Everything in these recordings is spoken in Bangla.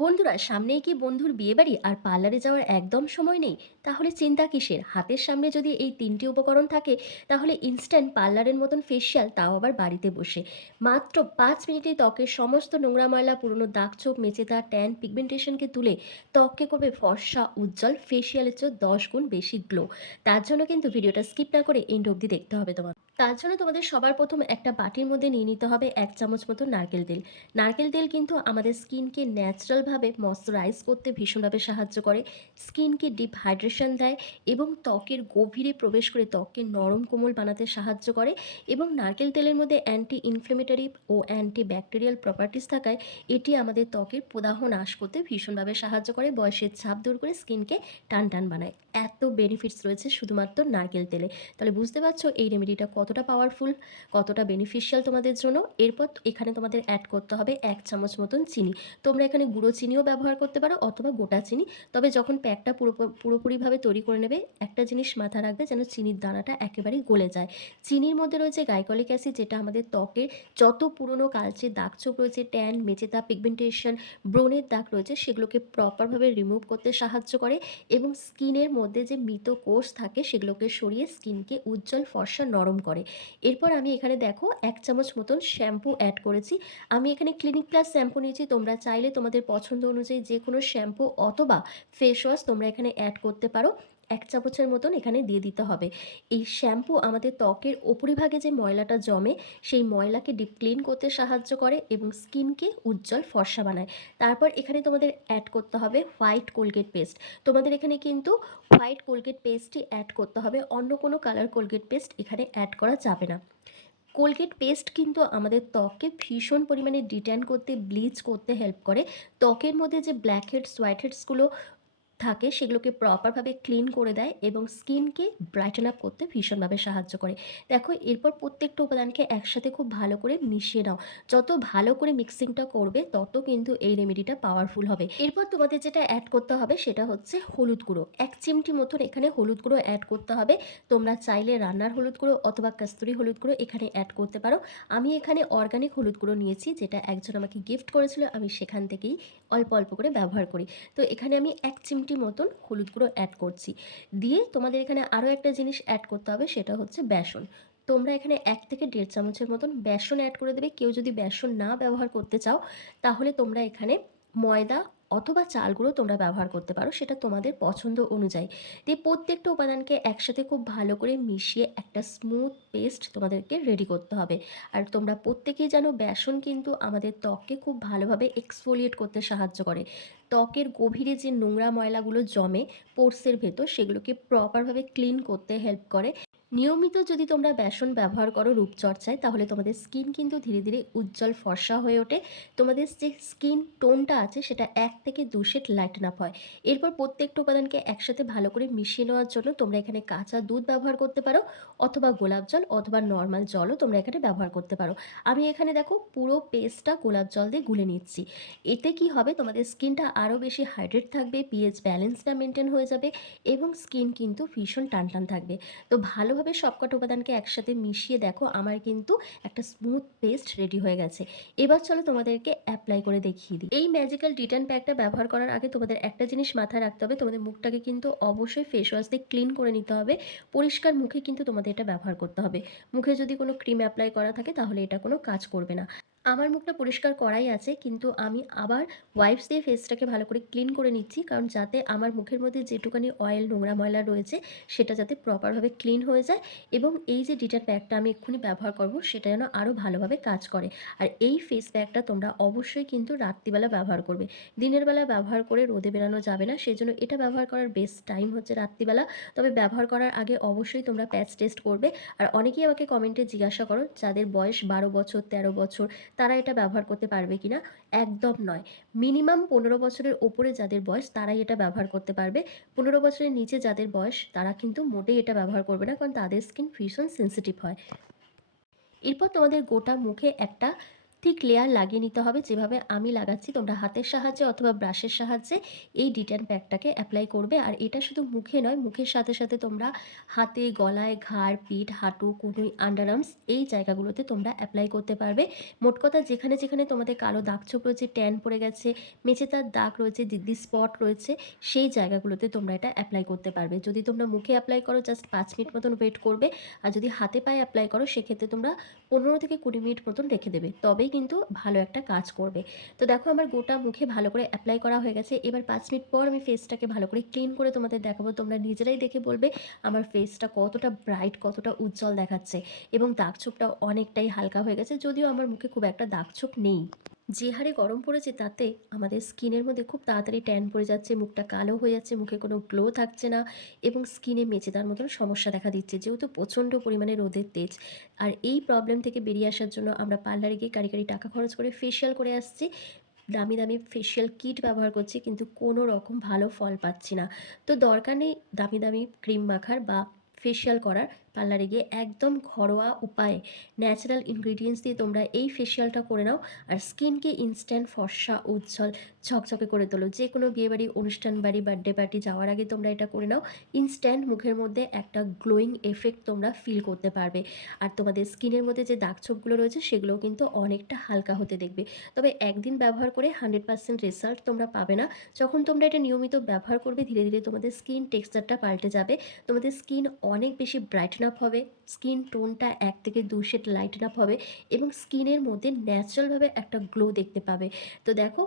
বন্ধুরা, সামনেই কি বন্ধুর বিয়েবাড়ি আর পার্লারে যাওয়ার একদম সময় নেই? তাহলে চিন্তা কিসের? হাতের সামনে যদি এই ৩টি উপকরণ থাকে, তাহলে ইনস্ট্যান্ট পার্লারের মতন ফেসিয়াল, তাও আবার বাড়িতে বসে। মাত্র ৫ মিনিটেই ত্বকের সমস্ত নোংরা ময়লা, পুরনো দাগ ছোপ, মেচেদা, ট্যান, পিগমেন্টেশনকে তুলে ত্বককে করবে ফর্সা, উজ্জ্বল, ফেসিয়ালের চেয়েও ১০ গুণ বেশি গ্লো। তার জন্য কিন্তু ভিডিওটা স্কিপ না করে এন্ড অবধি দেখতে হবে তোমার। তার জন্য তোমাদের সবার প্রথম একটা বাটির মধ্যে নিয়ে নিতে হবে ১ চামচ মতো নারকেল তেল। নারকেল তেল কিন্তু আমাদের স্কিনকে ন্যাচারালভাবে ময়শ্চারাইজ করতে ভীষণভাবে সাহায্য করে, স্কিনকে ডিপ হাইড্রেশন দেয় এবং ত্বকের গভীরে প্রবেশ করে ত্বককে নরম কোমল বানাতে সাহায্য করে। এবং নারকেল তেলের মধ্যে অ্যান্টি ইনফ্লেমেটরি ও অ্যান্টি ব্যাকটেরিয়াল প্রপার্টিস থাকায় এটি আমাদের ত্বকের প্রদাহ নাশ করতে ভীষণভাবে সাহায্য করে, বয়সের ছাপ দূর করে স্কিনকে টান টান বানায়। এত বেনিফিটস রয়েছে শুধুমাত্র নারকেল তেলে। তাহলে বুঝতে পারছো এই রেমেডিটা কতটা পাওয়ারফুল, কতটা বেনিফিশিয়াল তোমাদের জন্য। এরপর এখানে তোমাদের অ্যাড করতে হবে ১ চামচ মতন চিনি। তোমরা এখানে গুঁড়ো চিনিও ব্যবহার করতে পারো অথবা গোটা চিনি। তবে যখন প্যাকটা পুরোপুরিভাবে তৈরি করে নেবে, একটা জিনিস মাথায় রাখবে যেন চিনির দানাটা একেবারেই গলে যায়। চিনির মধ্যে রয়েছে গ্লাইকোলিক অ্যাসিড, যেটা আমাদের ত্বকের যত পুরনো কালচে দাগছোপ রয়েছে, ট্যান, মেচেদা, পিগমেন্টেশন, ব্রণের দাগ রয়েছে, সেগুলোকে প্রপারভাবে রিমুভ করতে সাহায্য করে এবং স্কিনের মধ্যে যে মৃত কোষ থাকে সেগুলোকে সরিয়ে স্কিনকে উজ্জ্বল, ফর্সা, নরম করে। এরপর আমি এখানে দেখো ১ চামচ মতন শ্যাম্পু অ্যাড করেছি। আমি এখানে ক্লিনিক প্লাস শ্যাম্পু নিয়েছি। তোমরা চাইলে তোমাদের পছন্দ অনুযায়ী যে কোনো শ্যাম্পু অথবা ফেস ওয়াশ তোমরা এখানে অ্যাড করতে পারো। ১ চামচের মতন এখানে দিয়ে দিতে হবে। এই শ্যাম্পু আমাদের ত্বকের উপরিভাগে যে ময়লাটা জমে, সেই ময়লাকে ডিপ ক্লিন করতে সাহায্য করে এবং স্কিনকে উজ্জ্বল, ফর্সা বানায়। তারপর এখানে তোমাদের অ্যাড করতে হবে হোয়াইট কোলগেট পেস্ট। তোমাদের এখানে কিন্তু হোয়াইট কোলগেট পেস্টই অ্যাড করতে হবে, অন্য কোনো কালার কোলগেট পেস্ট এখানে অ্যাড করা যাবে না। কোলগেট পেস্ট কিন্তু আমাদের ত্বককে ভীষণ পরিমাণে ডিট্যান করতে, ব্লিচ করতে হেল্প করে। ত্বকের মধ্যে যে ব্ল্যাক হেডস, হোয়াইট হেডসগুলো থাকে সেগুলোকে প্রপারভাবে ক্লিন করে দেয় এবং স্কিনকে ব্রাইটেন আপ করতে ভীষণভাবে সাহায্য করে। দেখো, এরপর প্রত্যেকটা উপাদানকে একসাথে খুব ভালো করে মিশিয়ে নাও। যত ভালো করে মিক্সিংটা করবে তত কিন্তু এই রেমেডিটা পাওয়ারফুল হবে। এরপর তোমাদের যেটা অ্যাড করতে হবে সেটা হচ্ছে হলুদ গুঁড়ো। ১ চিমটি মতন এখানে হলুদ গুঁড়ো অ্যাড করতে হবে। তোমরা চাইলে রান্নার হলুদ গুঁড়ো অথবা কস্তুরি হলুদ গুঁড়ো এখানে অ্যাড করতে পারো। আমি এখানে অর্গানিক হলুদ গুঁড়ো নিয়েছি, যেটা একজন আমাকে গিফট করেছিল, আমি সেখান থেকেই অল্প অল্প করে ব্যবহার করি। তো এখানে আমি ১ চিমটি মতন হলুদ গুঁড়ো অ্যাড করছি। দিয়ে তোমাদের এখানে আরও একটা জিনিস অ্যাড করতে হবে, সেটা হচ্ছে বেসন। তোমরা এখানে ১ থেকে ১.৫ চামচের মতন বেসন অ্যাড করে দেবে। কেউ যদি বেসন না ব্যবহার করতে চাও, তাহলে তোমরা এখানে ময়দা অথবা চাল গুঁড়ো তোমরা ব্যবহার করতে পারো, সেটা তোমাদের পছন্দ অনুযায়ী। দিয়ে প্রত্যেকটা উপাদানকে একসাথে খুব ভালো করে মিশিয়ে একটা স্মুথ পেস্ট তোমাদেরকে রেডি করতে হবে। আর তোমরা প্রত্যেকেই জানো, বেসন কিন্তু আমাদের ত্বককে খুব ভালোভাবে এক্সফোলিয়েট করতে সাহায্য করে। ত্বকের গভীরে যে নোংরা ময়লাগুলো জমে পোরসের ভেতর, সেগুলোকে প্রপারভাবে ক্লিন করতে হেল্প করে। নিয়মিত যদি তোমরা বেসন ব্যবহার করো রূপচর্চায়, তাহলে তোমাদের স্কিন কিন্তু ধীরে ধীরে উজ্জ্বল, ফর্সা হয়ে ওঠে। তোমাদের যে স্কিন টোনটা আছে সেটা ১ থেকে ২ শেড লাইটেন আপ হয়। এরপর প্রত্যেকটা উপাদানকে একসাথে ভালো করে মিশিয়ে নেওয়ার জন্য তোমরা এখানে কাঁচা দুধ ব্যবহার করতে পারো অথবা গোলাপ জল অথবা নর্মাল জলও তোমরা এখানে ব্যবহার করতে পারো। আমি এখানে দেখো পুরো পেস্টটা গোলাপ জল দিয়ে গুলে নিচ্ছি। এতে কি হবে, তোমাদের স্কিনটা আরও বেশি হাইড্রেট থাকবে, পিএইচ ব্যালেন্সটা মেনটেন হয়ে যাবে এবং স্কিন কিন্তু ভীষণ টানটান থাকবে। তো ভালোভাবে সবকটা উপাদানকে একসাথে মিশিয়ে দেখো, আমার কিন্তু একটা স্মুথ পেস্ট রেডি হয়ে গেছে। এবার চলো তোমাদেরকে অ্যাপ্লাই করে দেখিয়ে দিই। এই ম্যাজিক্যাল ডিটান প্যাকটা ব্যবহার করার আগে তোমাদের একটা জিনিস মাথায় রাখতে হবে, তোমাদের মুখটাকে কিন্তু অবশ্যই ফেস ওয়াশ দিয়ে ক্লিন করে নিতে হবে। পরিষ্কার মুখে কিন্তু তোমাদের এটা ব্যবহার করতে হবে। মুখে যদি কোনো ক্রিম অ্যাপ্লাই করা থাকে তাহলে এটা কোনো কাজ করবে না। আমার মুখটা পরিষ্কার করাই আছে, কিন্তু আমি আবার ওয়াইপস দিয়ে ফেসটাকে ভালো করে ক্লিন করে নিচ্ছি, কারণ যাতে আমার মুখের মধ্যে যেটুকানি অয়েল, নোংরা ময়লা রয়েছে সেটা যাতে প্রপারভাবে ক্লিন হয়ে যায় এবং এই যে ডিটার প্যাকটা আমি এক্ষুনি ব্যবহার করব সেটা যেন আরও ভালোভাবে কাজ করে। আর এই ফেস প্যাকটা তোমরা অবশ্যই কিন্তু রাত্রিবেলা ব্যবহার করবে। দিনের বেলা ব্যবহার করে রোদে বেরানো যাবে না, সেজন্য এটা ব্যবহার করার বেস্ট টাইম হচ্ছে রাত্রিবেলা। তবে ব্যবহার করার আগে অবশ্যই তোমরা প্যাচ টেস্ট করবে। আর অনেকেই আমাকে কমেন্টে জিজ্ঞাসা করো যাদের বয়স ১২ বছর, ১৩ বছর, তারা এটা ব্যবহার করতে পারবে কিনা। একদম নয়। মিনিমাম ১৫ বছরের ওপরে যাদের বয়স তারাই এটা ব্যবহার করতে পারবে। ১৫ বছরের নিচে যাদের বয়স তারা কিন্তু মোটেই এটা ব্যবহার করবে না, কারণ তাদের স্কিন ভীষণ সেন্সিটিভ হয়। এরপর তোমাদের গোটা মুখে একটা থিক লেয়ার লাগিয়ে নিতে হবে, যেভাবে আমি লাগাচ্ছি। তোমরা হাতের সাহায্যে অথবা ব্রাশের সাহায্যে এই ডিট্যান প্যাকটাকে অ্যাপ্লাই করবে। আর এটা শুধু মুখে নয়, মুখের সাথে সাথে তোমরা হাতে, গলায়, ঘাড়, পিঠ, হাঁটু, কনুই, আন্ডার আর্মস এই জায়গাগুলোতে তোমরা অ্যাপ্লাই করতে পারবে। মোট কথা যেখানে যেখানে তোমাদের কালো দাগছোপ রয়েছে, ট্যান পড়ে গেছে, মেচেদার দাগ রয়েছে, দিদি স্পট রয়েছে, সেই জায়গাগুলোতে তোমরা এটা অ্যাপ্লাই করতে পারবে। যদি তোমরা মুখে অ্যাপ্লাই করো জাস্ট 5 মিনিট মতন ওয়েট করবে। আর যদি হাতে পায়ে অ্যাপ্লাই করো সেক্ষেত্রে তোমরা 15 থেকে 20 মিনিট মতন রেখে দেবে, তবেই কিন্তু ভালো একটা কাজ করবে। তো দেখো আমার গোটা মুখে ভালো করে অ্যাপ্লাই করা হয়ে গেছে। এবার 5 মিনিট পর আমি ফেসটাকে ভালো করে ক্লিন করে তোমাদের দেখাবো। তোমরা নিজেরাই দেখে বলবে আমার ফেসটা কতটা ব্রাইট, কতটা উজ্জ্বল দেখাচ্ছে, এবং দাগছোপটাও অনেকটাই হালকা হয়ে গেছে, যদিও আমার মুখে খুব একটা দাগছোপ নেই। যে হারে গরম পড়েছে তাতে আমাদের স্কিনের মধ্যে খুব তাড়াতাড়ি ট্যান পড়ে যাচ্ছে, মুখটা কালো হয়ে যাচ্ছে, মুখে কোনো গ্লো থাকছে না, এবং স্কিনে মেচেদার মতন সমস্যা দেখা দিচ্ছে, যেহেতু প্রচণ্ড পরিমাণে রোদের তেজ। আর এই প্রবলেম থেকে বেরিয়ে আসার জন্য আমরা পার্লারে গিয়ে কারি টাকা খরচ করে ফেসিয়াল করে আসছি, দামি দামি ফেসিয়াল কিট ব্যবহার করছি, কিন্তু কোনো রকম ভালো ফল পাচ্ছি না। তো দরকার নেই দামি দামি ক্রিম মাখার বা ফেসিয়াল করার। পার্লারে গিয়ে একদম ঘরোয়া উপায়ে ন্যাচারাল ইনগ্রিডিয়েন্টস দিয়ে তোমরা এই ফেসিয়ালটা করে নাও, আর স্কিনকে ইনস্ট্যান্ট ফর্সা, উজ্জ্বল, ঝকঝকে করে তোলো। যে কোনো বিয়েবাড়ি, অনুষ্ঠান বাড়ি, বার্থডে পার্টি যাওয়ার আগে তোমরা এটা করে নাও। ইনস্ট্যান্ট মুখের মধ্যে একটা গ্লোয়িং এফেক্ট তোমরা ফিল করতে পারবে। আর তোমাদের স্কিনের মধ্যে যে দাগছোপগুলো রয়েছে সেগুলোও কিন্তু অনেকটা হালকা হতে দেখবে। তবে একদিন ব্যবহার করে 100% রেজাল্ট তোমরা পাবে না। যখন তোমরা এটা নিয়মিত ব্যবহার করবে, ধীরে ধীরে তোমাদের স্কিন টেক্সচারটা পাল্টে যাবে। তোমাদের স্কিন অনেক বেশি ব্রাইটেন আপ হবে, স্কিন টোনটা 1 থেকে 2 শেড লাইটেন আপ হবে, এবং স্কিনের মধ্যে ন্যাচারালভাবে একটা গ্লো দেখতে পাবে। তো দেখো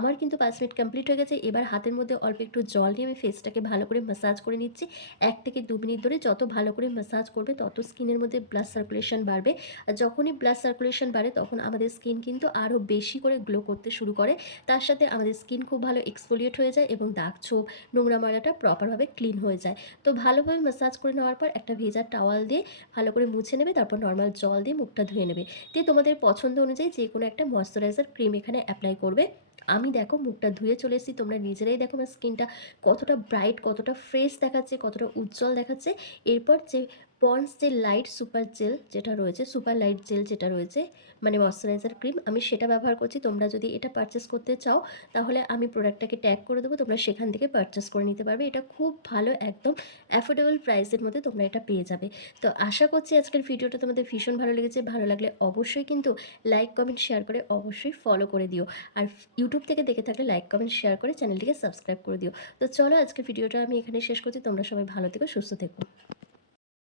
আমার কিন্তু 5 মিনিট কমপ্লিট হয়ে গেছে। এবার হাতের মধ্যে অল্প একটু জল নিয়ে আমি ফেসটাকে ভালো করে ম্যাসাজ করে নিচ্ছি। 1 থেকে 2 মিনিট ধরে যত ভালো করে ম্যাসাজ করবে তত স্কিনের মধ্যে ব্লাড সার্কুলেশন বাড়বে। আর যখনই ব্লাড সার্কুলেশন বাড়ে তখন আমাদের স্কিন কিন্তু আরও বেশি করে গ্লো করতে শুরু করে। তার সাথে আমাদের স্কিন খুব ভালো এক্সফোলিয়েট হয়ে যায়, এবং দাগছোপ, নোংরা ময়লাটা প্রপারভাবে ক্লিন হয়ে যায়। তো ভালোভাবে ম্যাসাজ করে নেওয়ার পর একটা ভেজা টাওয়াল দিয়ে ভালো করে মুছে নেবে, তারপর নর্মাল জল দিয়ে মুখটা ধুয়ে নেবে। দিয়ে তোমাদের পছন্দ অনুযায়ী যে কোনো একটা ময়েশ্চারাইজার ক্রিম এখানে অ্যাপ্লাই করবে। আমি দেখো মুখটা ধুয়ে চলে এসেছি, তোমরা নিজেরাই দেখো আমার স্কিনটা কতটা ব্রাইট, কতটা ফ্রেশ দেখাচ্ছে, কতটা উজ্জ্বল দেখাচ্ছে। এরপর যে পন্ডস যে লাইট সুপার জেল যেটা রয়েছে, সুপার লাইট জেল যেটা রয়েছে, মানে ময়েশ্চারাইজার ক্রিম, আমি সেটা ব্যবহার করছি। তোমরা যদি এটা পারচেস করতে চাও তাহলে আমি প্রোডাক্টটাকে ট্যাগ করে দেবো, তোমরা সেখান থেকে পারচেস করে নিতে পারবে। এটা খুব ভালো, একদম অ্যাফোর্ডেবল প্রাইসের মধ্যে তোমরা এটা পেয়ে যাবে। তো আশা করছি আজকের ভিডিওটা তোমাদের ভীষণ ভালো লেগেছে। ভালো লাগলে অবশ্যই কিন্তু লাইক, কমেন্ট, শেয়ার করে অবশ্যই ফলো করে দিও। আর ইউটিউব থেকে দেখে থাকলে লাইক, কমেন্ট, শেয়ার করে চ্যানেলটিকে সাবস্ক্রাইব করে দিও। তো চলো আজকের ভিডিওটা আমি এখানে শেষ করছি। তোমরা সবাই ভালো থেকো, সুস্থ থেকো।